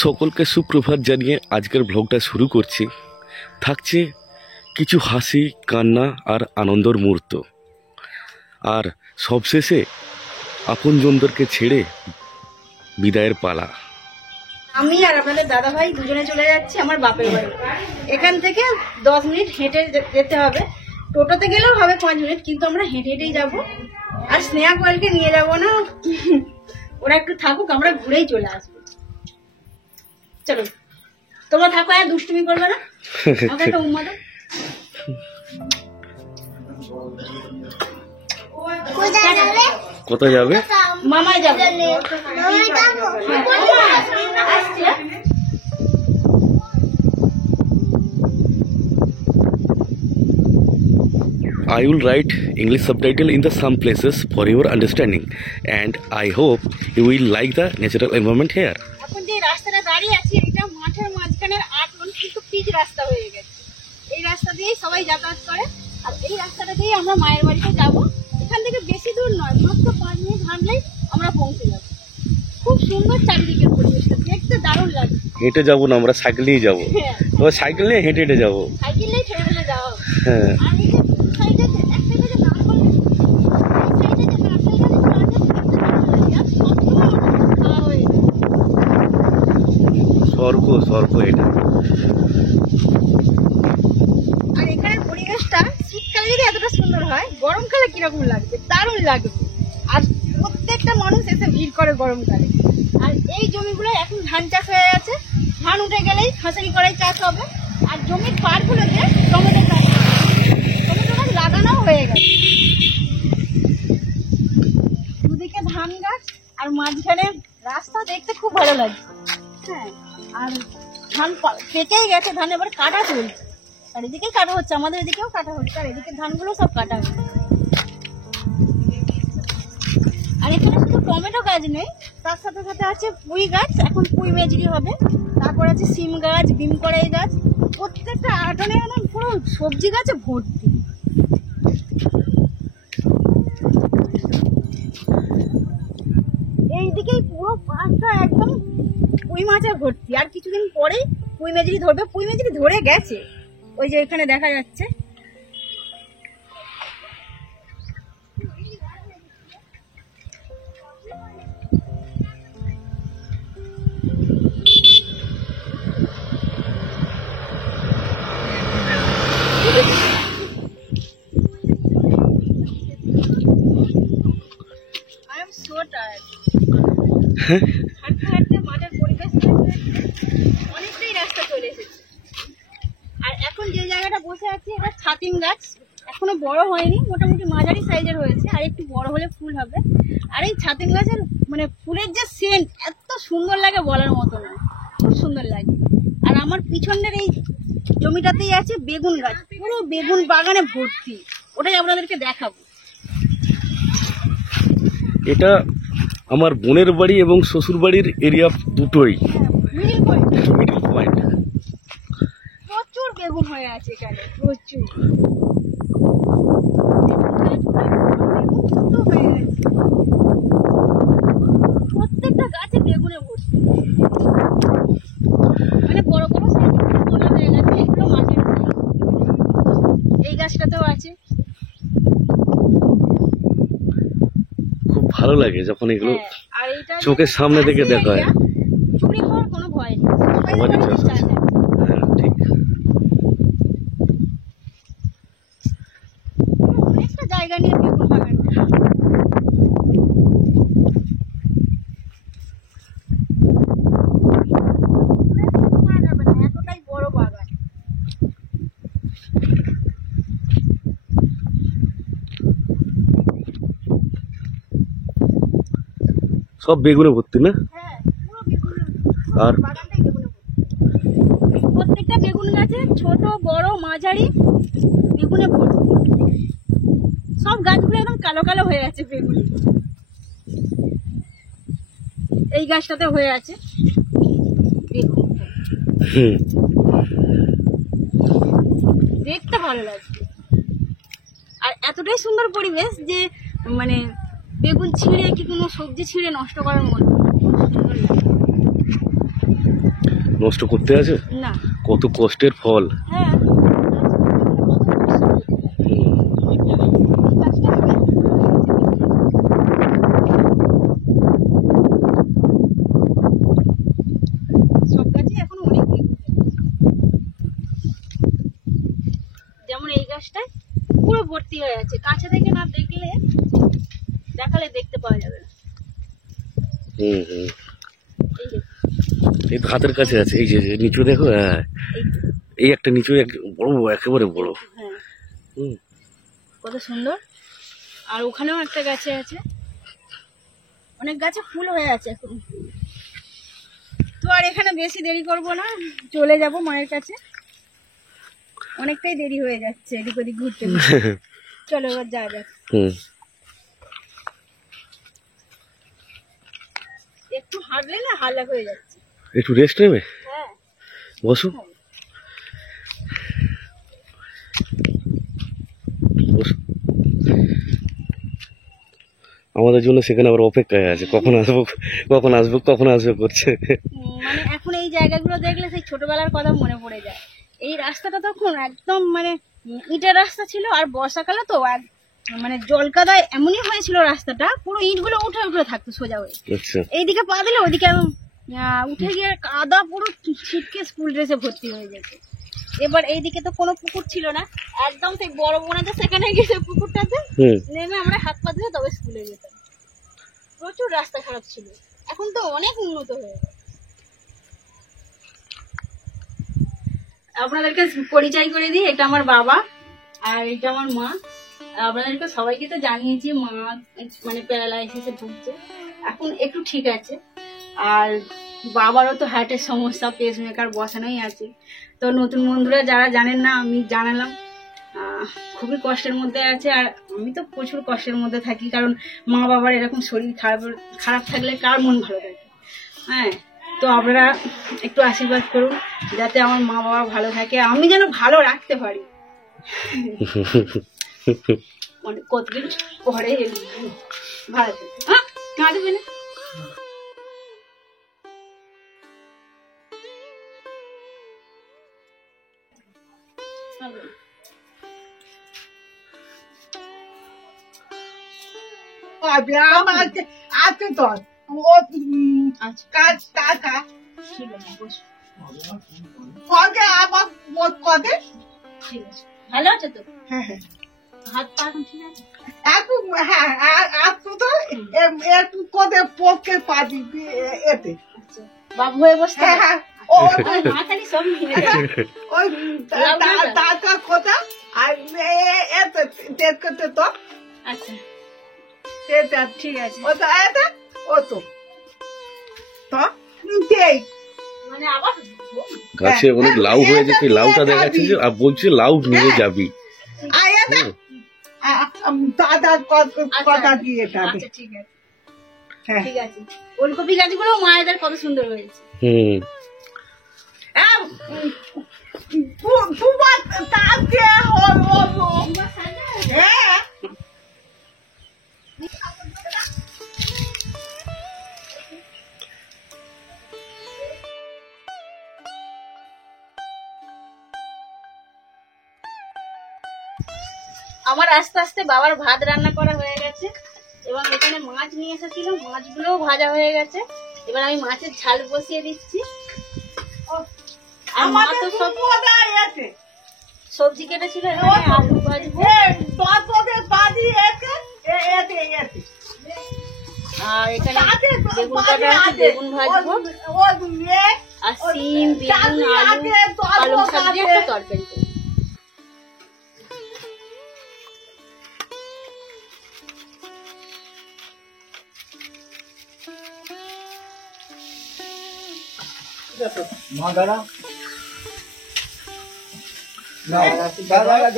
সকলকে সুপ্রভাত জানিয়ে আজকের ব্লগটা শুরু করছি। থাকছে কিছু হাসি, কান্না আর আনন্দর মুহূর্ত, আর সবশেষে আপনজনদেরকে ছেড়ে বিদায়ের পালা। আমি আর আপনাদের দাদা ভাই দুজনে চলে যাচ্ছি আমার বাপের বাড়ি। এখান থেকে 10 মিনিট হেঁটে যেতে হবে, টোটোতে গেলেও হবে 5 মিনিট, কিন্তু আমরা হেঁটে হেঁটেই যাবো। আর স্নেহা কোয়েলকে নিয়ে যাবো না, ওরা একটু থাকুক, আমরা ঘুরেই চলে আসবো। চলো তোমরা থাকো, আর দুষ্টুমি করবে না, আমাকে একটা উম্মা দাও। কোথায় যাবে? মামায় যাবো। I will write English subtitle in the some places for your understanding, and I hope you will like the natural environment here. এখন যে রাস্তাটা দাঁড়িয়ে আছি, এটা মাঠের মাঝখানের 8 কিন্তু পিচ রাস্তা হয়ে গেছে। এই রাস্তা দিয়েই সবাই যাতায়াত করে, আর এই রাস্তাটা দিয়ে আমরা মায়ের বাড়িতে যাব। এখান থেকে বেশি দূর নয়, মাত্র 5 মিনিট হাঁটলেই আমরা পৌঁছে যাব। খুব সুন্দর চারিদিকের পরিবেশটা, দেখতে দারুণ লাগে। হেঁটে যাবো না, আমরা সাইকেল নিয়ে যাবো। সাইকেল নিয়ে হেঁটে হেঁটে যাবো। সাইকেলেই ঠেলে ঠেলে যাওয়া হবে। হ্যাঁ, আর এই যে সাইডে এক সাইডে যে নারকেল, এই সাইডে যে নারকেল খাওয়া হয়ে যায়। স্বর্গ স্বর্গ এটা। আর এখানের পরিবেশটা শীতকালে যদি এতটা সুন্দর হয়, গরমকালে কিরকম লাগবে? দারুণ লাগবে। আর প্রত্যেকটা মানুষ এসে ভিড় করে গরমকালে। আর এই জমিগুলো এখন ধান চাষ হয়ে গেছে, ধান উঠে গেলেই খাসারি করাই চাষ হবে। আর জমির পাড়গুলোতে টমেটো চাষ হবে, টমেটো গাছ লাগানো হয়ে গেছে। দুদিকে ধান গাছ আর মাঝখানে রাস্তা, দেখতে খুব ভালো লাগছে। হ্যাঁ, আর ধান পেকেই গেছে, ধান এবার কাটা চলছে। আর এদিকেই কাটা হচ্ছে, আমাদের এদিকেও কাটা হচ্ছে, আর এদিকে ধানগুলো সব কাটা হচ্ছে। আর এখানে শুধু টমেটো গাছ নেই, তার সাথে সাথে আছে পুঁই গাছ, এখন পুঁই মেজরি হবে। তারপর আছে সিম গাছ, বিম কড়াই গাছ, প্রত্যেকটা আটনে পুরো সবজি গাছে ভর্তি। এইদিকেই পুরো পাঁচটা একদম পুঁই মাছে ভর্তি। আর কিছুদিন পরেই পুঁই মেজরি ধরবে, পুঁই মেজরি ধরে গেছে, ওই যে এখানে দেখা যাচ্ছে। I am so tired. হাঁটতে হাঁটতে মাঠের পরিবেশ অনেকটাই রাস্তা চলে এসেছে। আর এখন যে জায়গাটা বসে আছি, এটা ছাতিম গাছ, এখনো বড় হয়নি, মোটামুটি মাঝারি সাইজের হয়েছে, আর একটু বড় হলে ফুল হবে। আর এই ছাতিম গাছের মানে ফুলের যে সেন্ট এত সুন্দর লাগে, বলার মতো না, খুব সুন্দর লাগে। আর আমার পিছনের এই জমিটাতেই আছে বেগুন গাছ, পুরো বেগুন বাগানে ভর্তি, ওটাই আপনাদেরকে দেখাবো। এটা আমার বোনের বাড়ি এবং শ্বশুর বাড়ির এরিয়া দুটোই। Middle point, middle point. প্রচুর বেগুন হয়ে আছে এখানে, প্রচুর। প্রত্যেকটা গাছে বেগুনে ভর্তি, মানে বড় বড় সাইজ তোলা হয়ে গেছে, এগুলো মাঝে। এই গাছটাতেও আছে। খুব ভালো লাগে যখন এগুলো হ্যাঁ, আর এইটা চোখের সামনে থেকে দেখা হয়। চুরি হওয়ার কোনো ভয় নেই, সবারই চাষ আছে। হ্যাঁ, ঠিক। অনেকটা জায়গা নিয়ে বেগুন বাগানটা। এতটাই বড় বাগান। সব বেগুনে ভর্তি না? হ্যাঁ, পুরো বেগুনে, আর বাগানটাই বেগুনে ভর্তি। প্রত্যেকটা বেগুন গাছে ছোট বড় মাঝারি বেগুনে ভর্তি। সব গাছগুলো একদম কালো কালো হয়ে আছে বেগুনে। এই গাছটাতে হয়ে আছে বেগুন, দেখতে ভালো লাগছে। আর এতটাই সুন্দর পরিবেশ যে মানে বেগুন ছিঁড়ে কি কোনো সবজি ছিঁড়ে নষ্ট করার মতো, খুব সুন্দর লাগে। নষ্ট করতে আছে, না। কত কষ্টের ফল। হ্যাঁ, সব গাছই এখন অনেক যেমন এই গাছটায় পুরো ভর্তি হয়ে আছে, কাছে থেকে না দেখলে দেখালে দেখতে পাওয়া যাবে না। হুম হুম, এই যে এই তো হাতের কাছে আছে, এই যে নিচু দেখো, হ্যাঁ এই একটা নিচু বড় একেবারে বড়। হ্যাঁ, হুম, কত সুন্দর। আর ওখানেও একটা গাছে আছে, অনেক গাছে ফুল হয়ে আছে এখন। তো আর এখানে বেশি দেরি করব না, চলে যাব মায়ের কাছে, অনেকটাই দেরি হয়ে যাচ্ছে এদিক ওদিক ঘুরতে ঘুরতে। চলো এবার যাওয়া যাক। একটু হাঁটলে না হালকা হয়ে যাচ্ছে। একটু রেস্ট নেবে, হ্যাঁ বসো বসো। আমাদের জন্য সেখানে আবার অপেক্ষায় আছে, কখন আসবো কখন আসবো কখন আসবো করছে। মানে এখন এই জায়গাগুলো দেখলে সেই ছোটবেলার কথা মনে পড়ে যায়। এই রাস্তাটা তখন একদম মানে ইটের রাস্তা ছিল, আর বর্ষাকালে তো মানে জল কাদায় এমনই হয়েছিল রাস্তাটা, পুরো ইটগুলো উঠে উঠে থাকতো সোজা হয়ে। আচ্ছা, এইদিকে পা দিলে ওইদিকে উঠে গিয়ে কাদা পুরো ছিটকে স্কুল ড্রেসে ভর্তি হয়ে গেছে। এবার এইদিকে তো কোনো পুকুর ছিল না, একদম সেই বড় বোনাতে সেখানে গেছে পুকুরটাতে নেমে আমরা হাত পা ধুয়ে তবে স্কুলে যেতাম। প্রচুর রাস্তা খারাপ ছিল, এখন তো অনেক উন্নত হয়ে গেছে। আপনাদেরকে পরিচয় করে দিই, এটা আমার বাবা আর এটা আমার মা। আপনাদেরকে সবাইকে তো জানিয়েছি মা মানে প্যারালাইসিসে ভুগছে, এখন একটু ঠিক আছে। আর বাবারও তো হার্টের সমস্যা, পেসমেকার বসানোই আছে। তো নতুন বন্ধুরা যারা জানেন না আমি জানালাম, খুবই কষ্টের মধ্যে আছে। আর আমি তো প্রচুর কষ্টের মধ্যে থাকি, কারণ মা বাবার এরকম শরীর খারাপ থাকলে কার মন ভালো থাকে। হ্যাঁ, তো আপনারা একটু আশীর্বাদ করুন যাতে আমার মা বাবা ভালো থাকে, আমি যেন ভালো রাখতে পারি। কতদিন পরে ভালো থাকে। হ্যাঁ, কাঁদবে না। আছে তো কাজ টাকা কবে আমার কবে ঠিক আছে, ভালো আছে তো? হ্যাঁ হ্যাঁ হাত পা এখন ঠিক আছে? একটু হ্যাঁ একটু তো একটু কবে পক্ষে পাবি এতে বাবু হয়ে বসতে হ্যাঁ হ্যাঁ মাথালি সব মিলে যায়। ওই টাকা কথা আর এতে টেট করতে তো আচ্ছা সেটা ঠিক আছে, ওটা এটা ও তো সেই মানে আবার গাছে অনেক লাউ হয়েছে, সেই লাউটা দেখাচ্ছে যে আর বলছে লাউ নিয়ে যাবি। দাদা কথা দিয়ে যাবে। আচ্ছা ঠিক আছে, ঠিক আছে। ওলকপি গাছগুলো মায়েদের কত সুন্দর হয়েছে। তোমার তাকে হ্যাঁ আমার আস্তে আস্তে বাবার ভাত রান্না করা হয়ে গেছে, এবং এখানে মাছ নিয়ে এসেছিল, মাছগুলোও ভাজা হয়ে গেছে। এবার আমি মাছের ঝাল বসিয়ে দিচ্ছি। আর মা তো সব সবজি কেটেছিল, আলু ভাজবো আর এখানে বেগুন কাটা আছে, বেগুন ভাজবো আর সিম বেগুন আলু পালং শাক দিয়ে একটা তরকারি করবো। দাদা দাদা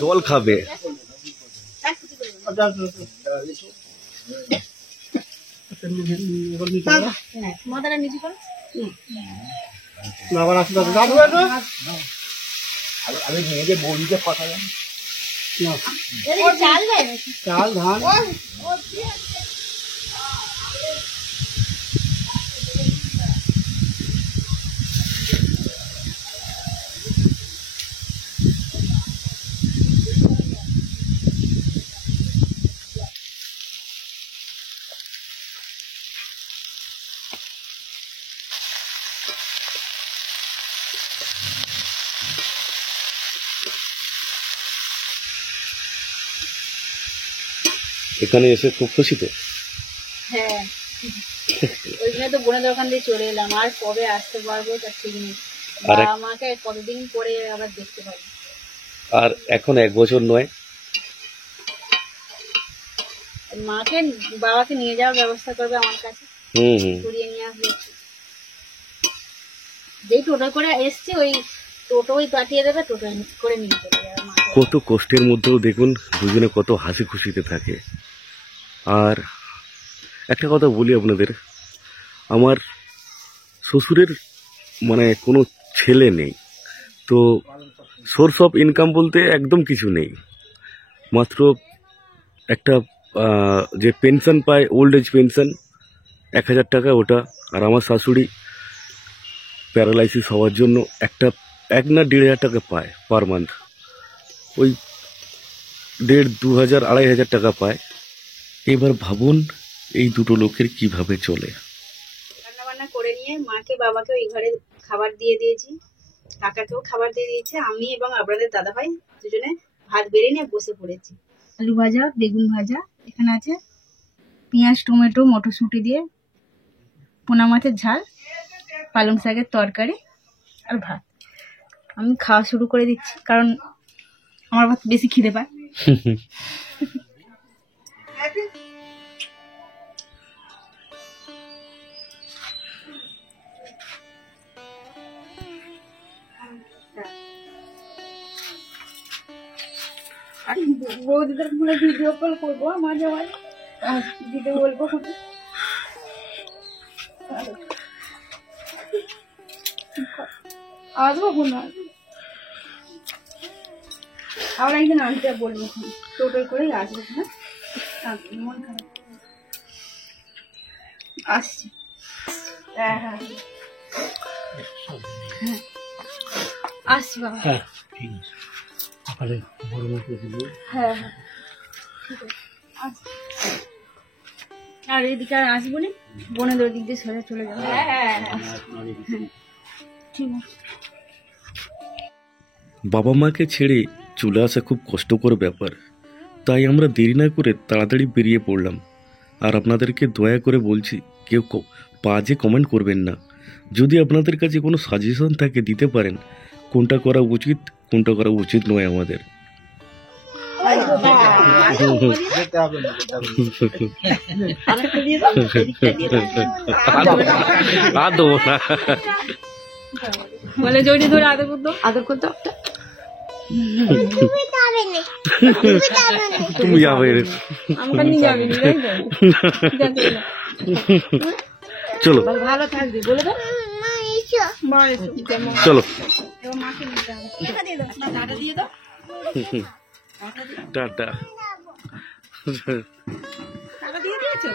জল খাবে, মাথাটা নিচু করো। আমি মেয়েদের বৌদিতে কথা জানি। এদিকে চাল দেয় নাকি? চাল ধান এখানে এসে খুব খুশি তো। হ্যাঁ, ওই জন্য তো বোনের দোকান দিয়ে চলে এলাম। আর কবে আসতে পারবো তার ঠিক নেই। বাবা মাকে কতদিন পরে আবার দেখতে পাবো। আর এখন 1 বছর নয়, মাকে বাবাকে নিয়ে যাওয়ার ব্যবস্থা করবে আমার কাছে, ঘুরিয়ে নিয়ে আসবে। যেই টোটো করে এসছি ওই টোটোই পাঠিয়ে দেবে, টোটো করে নিয়ে চলে যাবে মাকে। কত কষ্টের মধ্যেও দেখুন দুজনে কত হাসি খুশিতে থাকে। আর একটা কথা বলি আপনাদের, আমার শ্বশুরের মানে কোনো ছেলে নেই, তো সোর্স অফ ইনকাম বলতে একদম কিছু নেই। মাত্র একটা যে পেনশন পায়, ওল্ড এজ পেনশন 1000 টাকা, ওটা। আর আমার শাশুড়ি প্যারালাইসিস হওয়ার জন্য 1 না 1,500 টাকা পায় পার মান্থ। ওই 1,500, 2,000, 2,500 টাকা পায়। এবার ভাবুন এই দুটো লোকের কিভাবে চলে। রান্না বান্না করে নিয়ে মাকে বাবাকে ওই ঘরে খাবার দিয়ে দিয়েছি, কাকাকেও খাবার দিয়ে দিয়েছে। আমি এবং আপনাদের দাদা ভাই দুজনে ভাত বেড়ে নিয়ে বসে পড়েছি। আলু ভাজা, বেগুন ভাজা, এখানে আছে পেঁয়াজ, টমেটো, মটরশুঁটি দিয়ে পোনা মাছের ঝাল, পালং শাকের তরকারি আর ভাত। আমি খাওয়া শুরু করে দিচ্ছি কারণ আমার ভাত বেশি খিদে পায়। আর বৌদিদের ফোনে ভিডিও কল করবো মাঝে মাঝে, দিতে বলবো। আসবো কোনো আবার একদিন আনতে বলবো, টোটোয় করেই আসবো। হ্যাঁ, মন খারাপ, আসছি। হ্যাঁ হ্যাঁ হ্যাঁ, আসছি বাবা। হ্যাঁ ঠিক আছে, সকালে বড় মাছ দিল। হ্যাঁ হ্যাঁ ঠিক আছে, আসছি। আর এদিকে আর আসবো না, বোনের ওই দিক দিয়ে সরে চলে যাবো। হ্যাঁ হ্যাঁ ঠিক আছে। বাবা মাকে ছেড়ে চলে আসা খুব কষ্টকর ব্যাপার, তাই আমরা দেরি না করে তাড়াতাড়ি বেরিয়ে পড়লাম। আর আপনাদেরকে দয়া করে বলছি, কেউ বাজে কমেন্ট করবেন না। যদি আপনাদের কাছে কোনো সাজেশন থাকে দিতে পারেন, কোনটা করা উচিত কোনটা করা উচিত নয় আমাদের। যেতে হবে না, আর দেবো না, বলে জড়ি ধরে আদর করতো, আদর করতো। তুমি যাবে, আমাকে নিয়ে যাবি না, তাই তো? চলো ভালো থাকবি বলে দাও। চলো মাকে নিতে হবে, টাকা দিয়ে দাও, টাকা দিয়ে দাও, টাটা। টাকা দিয়ে দিয়েছো।